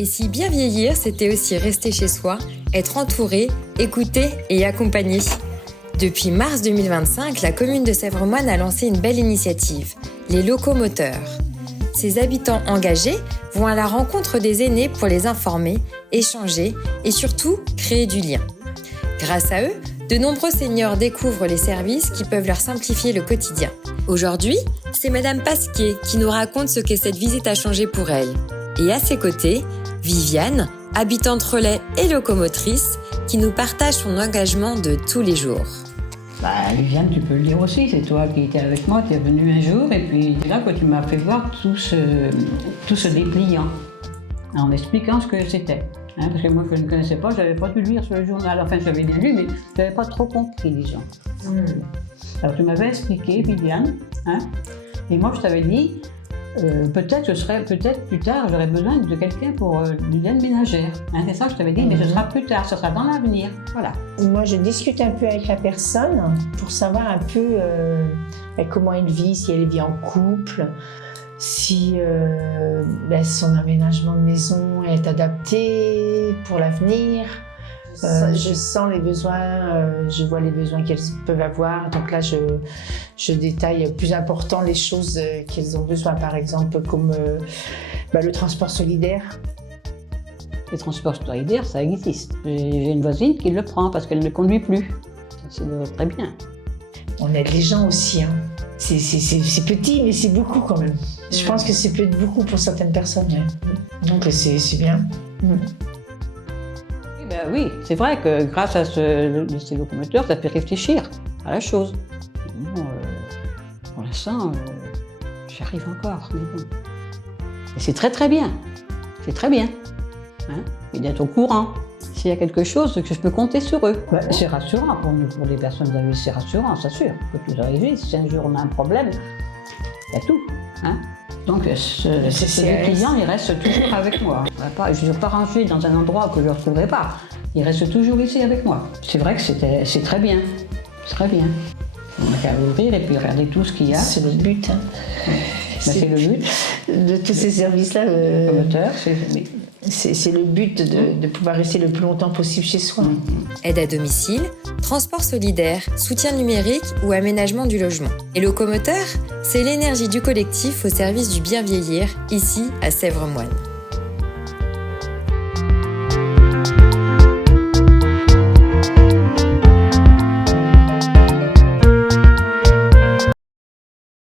Et si bien vieillir, c'était aussi rester chez soi, être entouré, écouté et accompagné. Depuis mars 2025, la commune de Sèvres-Moine a lancé une belle initiative, les locomoteurs. Ces habitants engagés vont à la rencontre des aînés pour les informer, échanger et surtout créer du lien. Grâce à eux, de nombreux seniors découvrent les services qui peuvent leur simplifier le quotidien. Aujourd'hui, c'est Madame Pasquier qui nous raconte ce que cette visite a changé pour elle. Et à ses côtés, Viviane, habitante relais et locomotrice, qui nous partage son engagement de tous les jours. Viviane, tu peux le dire aussi, c'est toi qui étais avec moi, tu es venue un jour et puis c'est là que tu m'as fait voir tout ce dépliant, en expliquant ce que c'était. Parce que moi je ne connaissais pas, je n'avais pas dû lire sur le journal, enfin j'avais bien lu mais je n'avais pas trop compris les gens. Alors tu m'avais expliqué, Viviane, et moi je t'avais dit, peut-être plus tard j'aurais besoin de quelqu'un pour l'hygiène ménagère. C'est ça que je t'avais dit, mais ce sera plus tard, ce sera dans l'avenir. Voilà. Moi je discute un peu avec la personne pour savoir un peu comment elle vit, si elle vit en couple, si son aménagement de maison est adapté pour l'avenir. Je sens les besoins, je vois les besoins qu'elles peuvent avoir. Donc là, je détaille plus important les choses qu'elles ont besoin, par exemple, comme le transport solidaire. Les transports solidaires, ça existe. J'ai une voisine qui le prend parce qu'elle ne conduit plus. C'est très bien. On aide les gens aussi. C'est petit, mais c'est beaucoup quand même. Je pense que c'est peut-être beaucoup pour certaines personnes. Donc c'est bien. Oui, c'est vrai que grâce à ces locomoteurs, ça fait réfléchir à la chose. Pour l'instant, j'y arrive encore. Mais bon. Et c'est très bien. C'est très bien. Et d'être au courant. S'il y a quelque chose, que je peux compter sur eux. C'est rassurant pour nous, pour les personnes âgées, c'est rassurant, c'est sûr. Que tout arrive, si un jour on a un problème, il y a tout. Donc ce client, il reste toujours avec moi. Je ne vais pas ranger dans un endroit que je ne retrouverai pas. Il reste toujours ici avec moi. C'est vrai que c'est très bien. C'est très bien. On n'a qu'à ouvrir et puis regarder tout ce qu'il y a. C'est le but. C'est le but. De tous ces services-là. C'est le but de pouvoir rester le plus longtemps possible chez soi. Aide à domicile, transport solidaire, soutien numérique ou aménagement du logement. Et locomoteur, c'est l'énergie du collectif au service du bien vieillir, ici à Sèvres-Moine.